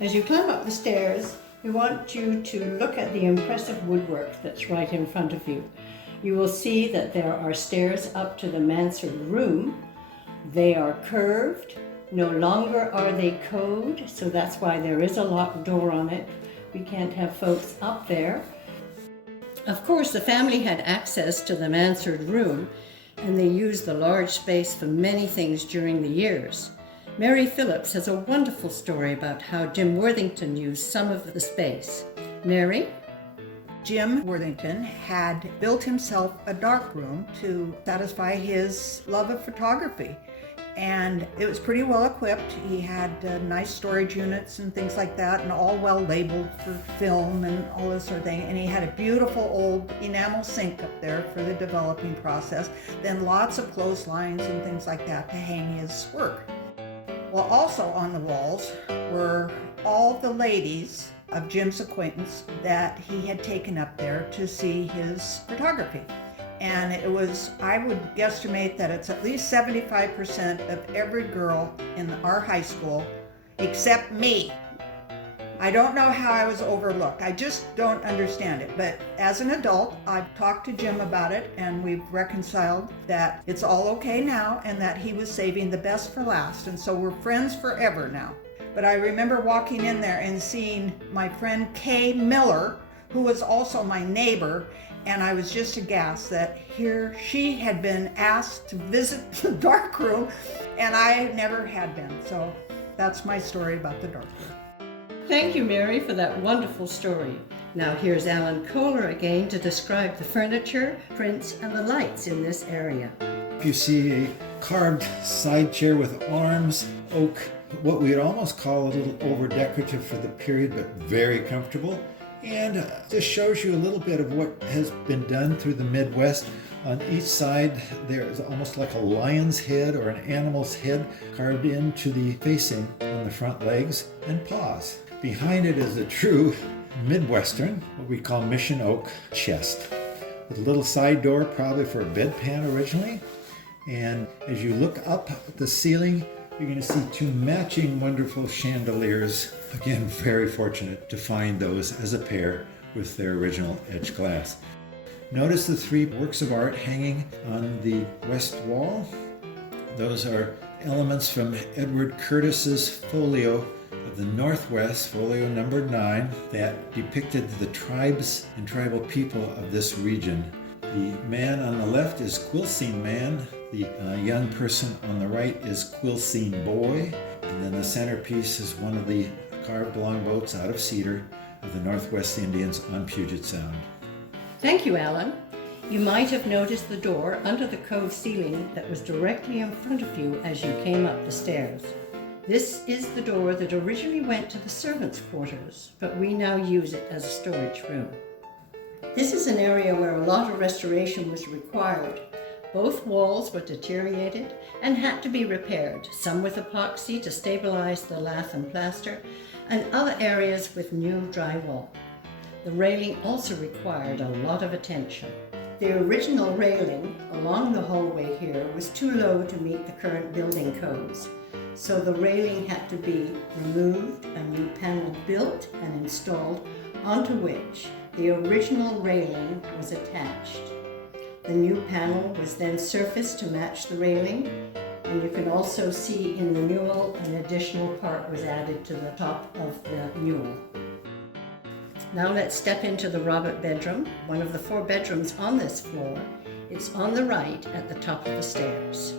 As you climb up the stairs, we want you to look at the impressive woodwork that's right in front of you. You will see that there are stairs up to the mansard room. They are curved. No longer are they code, so that's why there is a locked door on it. We can't have folks up there. Of course, the family had access to the mansard room, and they used the large space for many things during the years. Mary Phillips has a wonderful story about how Jim Worthington used some of the space. Mary? Jim Worthington had built himself a darkroom to satisfy his love of photography. And it was pretty well equipped. He had nice storage units and things like that, and all well labeled for film and all this sort of thing. And he had a beautiful old enamel sink up there for the developing process. Then lots of clotheslines and things like that to hang his work. Well, also on the walls were all the ladies of Jim's acquaintance that he had taken up there to see his photography. And it was, I would guesstimate that it's at least 75% of every girl in our high school, except me. I don't know how I was overlooked. I just don't understand it. But as an adult, I've talked to Jim about it, and we've reconciled that it's all okay now and that he was saving the best for last. And so we're friends forever now. But I remember walking in there and seeing my friend Kay Miller, who was also my neighbor, and I was just aghast that here she had been asked to visit the darkroom, and I never had been. So that's my story about the darkroom. Thank you, Mary, for that wonderful story. Now here's Alan Kohler again to describe the furniture, prints, and the lights in this area. You see a carved side chair with arms, oak, what we would almost call a little over-decorative for the period, but very comfortable. And this shows you a little bit of what has been done through the Midwest. On each side, there is almost like a lion's head or an animal's head carved into the facing on the front legs and paws. Behind it is a true Midwestern, what we call mission oak chest, with a little side door, probably for a bedpan originally. And as you look up at the ceiling, you're going to see two matching wonderful chandeliers. Again, very fortunate to find those as a pair with their original edge glass. Notice the three works of art hanging on the west wall. Those are elements from Edward Curtis's folio of the Northwest, folio number 9, that depicted the tribes and tribal people of this region. The man on the left is Quilcene man. The young person on the right is Quilcene boy. And then the centerpiece is one of the carved longboats out of cedar of the Northwest Indians on Puget Sound. Thank you, Alan. You might have noticed the door under the cove ceiling that was directly in front of you as you came up the stairs. This is the door that originally went to the servants' quarters, but we now use it as a storage room. This is an area where a lot of restoration was required. Both walls were deteriorated and had to be repaired, some with epoxy to stabilize the lath and plaster, and other areas with new drywall. The railing also required a lot of attention. The original railing along the hallway here was too low to meet the current building codes, so the railing had to be removed, a new panel built and installed, onto which the original railing was attached. The new panel was then surfaced to match the railing, and you can also see in the newel an additional part was added to the top of the newel. Now let's step into the Robert bedroom, one of the 4 bedrooms on this floor. It's on the right at the top of the stairs.